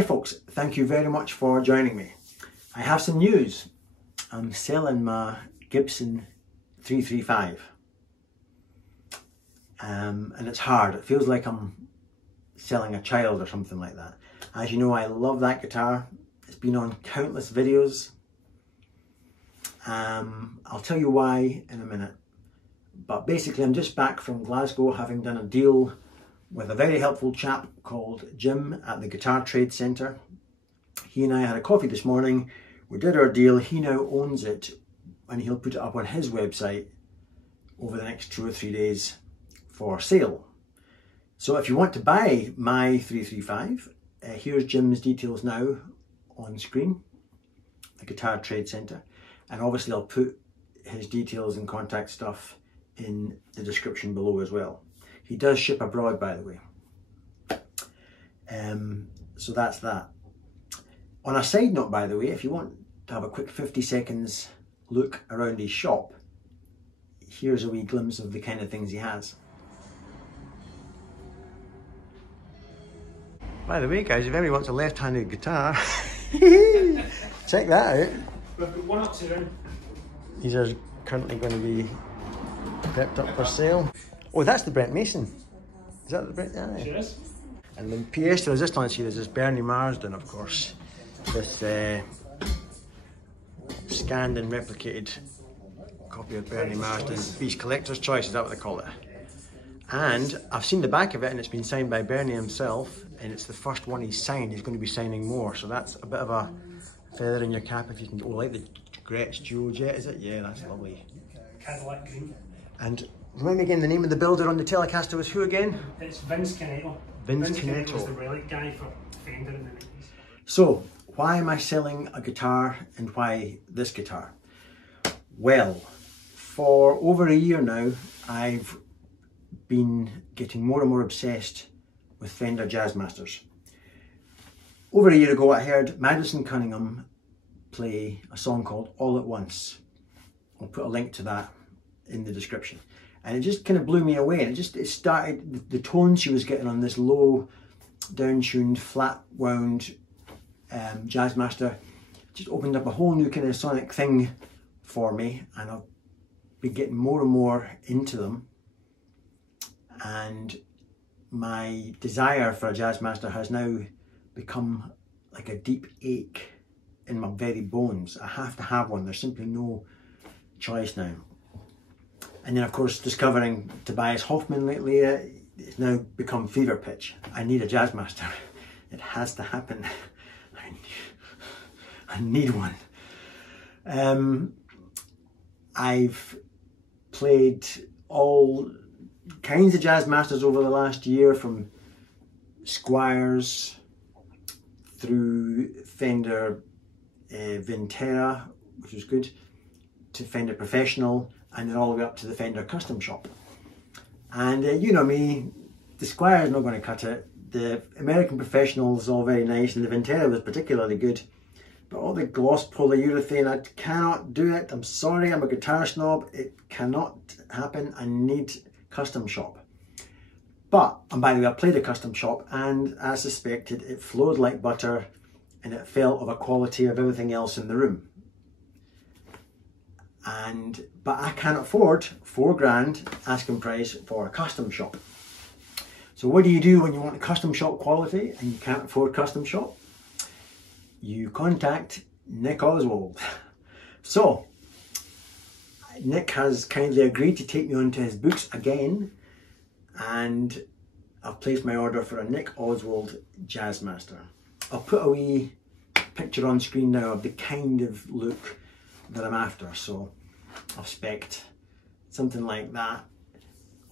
Hi folks, thank you very much for joining me. I have some news. I'm selling my Gibson 335. And it's hard. It feels like I'm selling a child or something like that. As you know, I love that guitar. It's been on countless videos. I'll tell you why in a minute. But basically I'm just back from Glasgow, having done a deal with a very helpful chap called Jim at the Guitar Trade Centre. He and I had a coffee this morning. We did our deal. He now owns it and he'll put it up on his website over the next 2 or 3 days for sale. So if you want to buy my 335, here's Jim's details now on screen, the Guitar Trade Centre. And obviously I'll put his details and contact stuff in the description below as well. He does ship abroad, by the way. So that's that. On a side note, by the way, if you want to have a quick 50 seconds look around his shop, here's a wee glimpse of the kind of things he has. By the way, guys, if anybody wants a left-handed guitar, check that out. We've got 1 or 2 in. These are currently going to be prepped up for sale. Oh, that's the Brent Mason. Is that the Brent? Aye. Sure is. And then pièce de résistance here is this Bernie Marsden, of course. This scanned and replicated copy of Bernie Marsden. Beast Collector's Choice, is that what they call it? And I've seen the back of it and it's been signed by Bernie himself, and it's the first one he's signed. He's going to be signing more, so that's a bit of a feather in your cap if you can. Oh, like the Gretsch Duo Jet, is it? Yeah, that's lovely. Cadillac green. And remind me again, the name of the builder on the Telecaster was who again? It's Vince Canetto. Vince Canetto was Canetto. the relic guy for Fender in the 90s. So, why am I selling a guitar and why this guitar? Well, for over a year now, I've been getting more and more obsessed with Fender Jazzmasters. Over a year ago, I heard Madison Cunningham play a song called All at Once. I'll put a link to that in the description. And it just kind of blew me away. And it started, the tone she was getting on this low, down-tuned, flat-wound Jazzmaster just opened up a whole new kind of sonic thing for me. And I've been getting more and more into them. And my desire for a Jazzmaster has now become like a deep ache in my very bones. I have to have one. There's simply no choice now. And then of course discovering Tobias Hoffman lately, it's now become fever pitch. I need a Jazzmaster. It has to happen. I need one. I've played all kinds of Jazzmasters over the last year, from Squires through Fender Vintera, which was good, to Fender Professional, and then all the way up to the Fender Custom Shop. And you know me, the Squire is not going to cut it. The American Professional is all very nice, and the Vintera was particularly good. But all the gloss polyurethane, I cannot do it. I'm sorry, I'm a guitar snob. It cannot happen. I need Custom Shop. But, and by the way, I played a Custom Shop, and as suspected, it flowed like butter, and it felt of a quality of everything else in the room. But I can't afford £4 asking price for a Custom Shop. So what do you do when you want a Custom Shop quality and you can't afford Custom Shop? You contact Nick Oswald. So Nick has kindly agreed to take me onto his books again, and I've placed my order for a Nick Oswald Jazzmaster. I'll put a wee picture on screen now of the kind of look that I'm after. So I've spec'd something like that.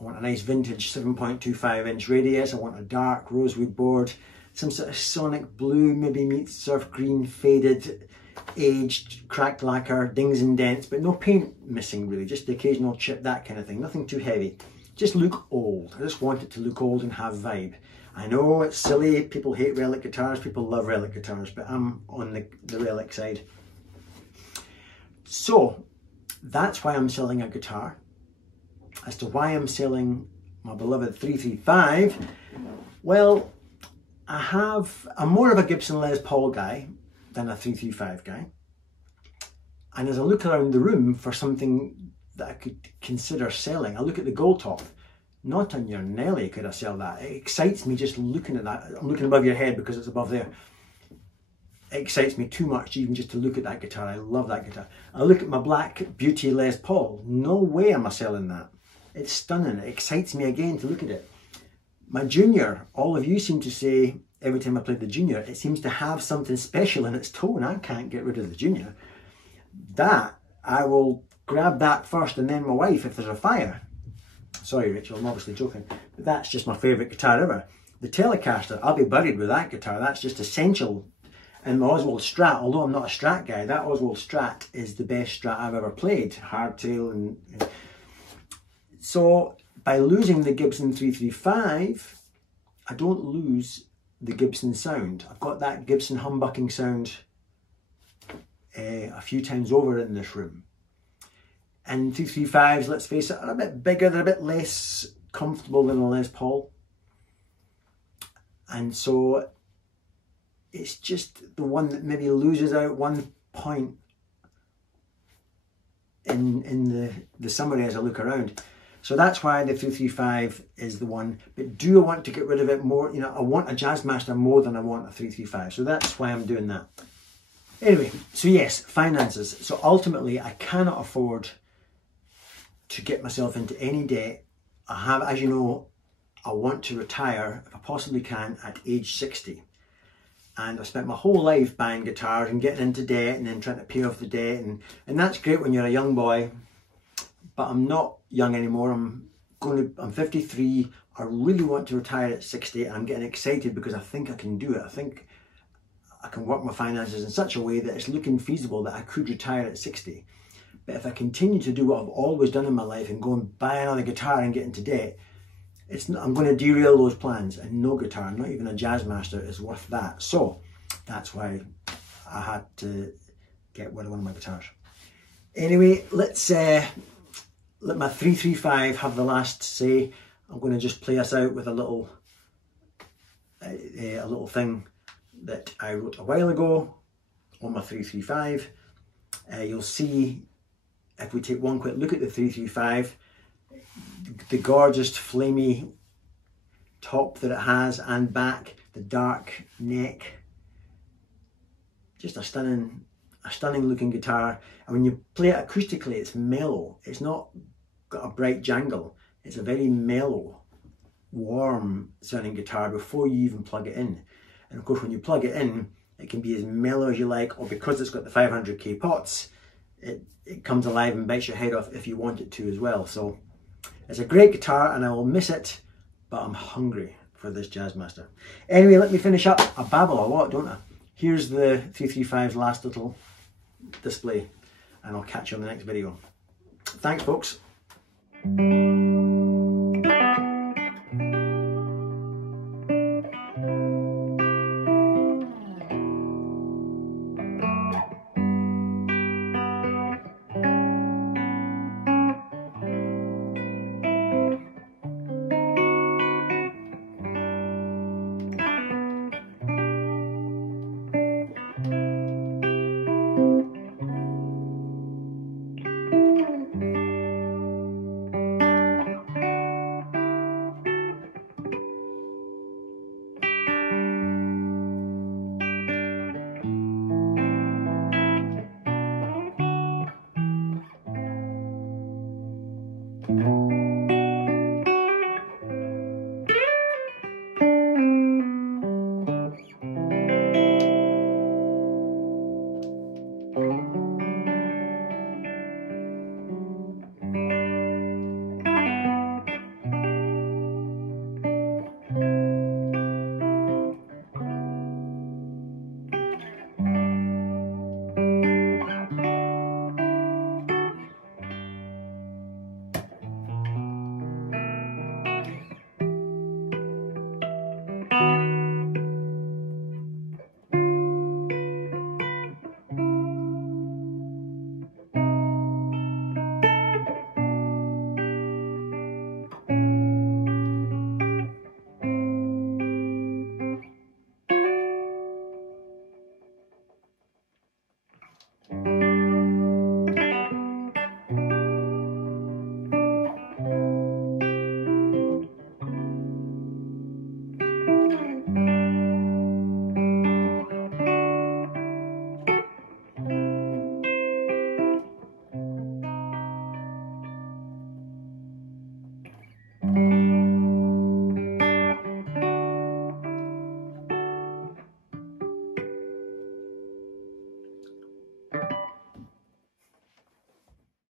I want a nice vintage 7.25 inch radius. I want a dark rosewood board, some sort of sonic blue, maybe meets surf green, faded, aged, cracked lacquer, dings and dents, but no paint missing really, just the occasional chip, that kind of thing. Nothing too heavy. Just look old. I just want it to look old and have vibe. I know it's silly, people hate relic guitars, people love relic guitars, but I'm on the relic side. So that's why I'm selling a guitar. As to why I'm selling my beloved 335, well, I'm more of a Gibson Les Paul guy than a 335 guy. And as I look around the room for something that I could consider selling, I look at the gold top. Not on your Nelly could I sell that. It excites me just looking at that. I'm looking above your head because it's above there. It excites me too much even just to look at that guitar. I love that guitar. I look at my Black Beauty Les Paul. No way am I selling that. It's stunning. It excites me again to look at it. My Junior, all of you seem to say every time I play the Junior, it seems to have something special in its tone. I can't get rid of the Junior. That, I will grab that first and then my wife if there's a fire. Sorry Rachel, I'm obviously joking, but that's just my favourite guitar ever. The Telecaster, I'll be buried with that guitar. That's just essential. And my Oswald Strat, although I'm not a Strat guy, that Oswald Strat is the best Strat I've ever played. Hardtail and... So by losing the Gibson 335, I don't lose the Gibson sound. I've got that Gibson humbucking sound a few times over in this room. And 335s, let's face it, are a bit bigger, they're a bit less comfortable than a Les Paul. And so it's just the one that maybe loses out 1 point in the summary as I look around. So that's why the 335 is the one. But do I want to get rid of it more? You know, I want a Jazzmaster more than I want a 335. So that's why I'm doing that. Anyway, so yes, finances. So ultimately, I cannot afford to get myself into any debt. I have, as you know, I want to retire, if I possibly can, at age 60. And I spent my whole life buying guitars and getting into debt and then trying to pay off the debt. And that's great when you're a young boy, but I'm not young anymore. I'm 53. I really want to retire at 60. And I'm getting excited because I think I can do it. I think I can work my finances in such a way that it's looking feasible that I could retire at 60. But if I continue to do what I've always done in my life and go and buy another guitar and get into debt, I'm going to derail those plans, and no guitar, not even a Jazzmaster, is worth that. So that's why I had to get rid of one of my guitars. Anyway, let's let my 335 have the last say. I'm going to just play us out with a little thing that I wrote a while ago on my 335. You'll see, if we take one quick look at the 335, the gorgeous flamey top that it has and back, the dark neck, just a stunning looking guitar. And when you play it acoustically, it's mellow. It's not got a bright jangle. It's a very mellow, warm sounding guitar before you even plug it in. And of course, when you plug it in, it can be as mellow as you like, or because it's got the 500k pots, it comes alive and bites your head off if you want it to as well. So it's a great guitar and I will miss it, but I'm hungry for this Jazzmaster. Anyway, let me finish up. I babble a lot, don't I? Here's the 335's last little display, and I'll catch you on the next video. Thanks, folks.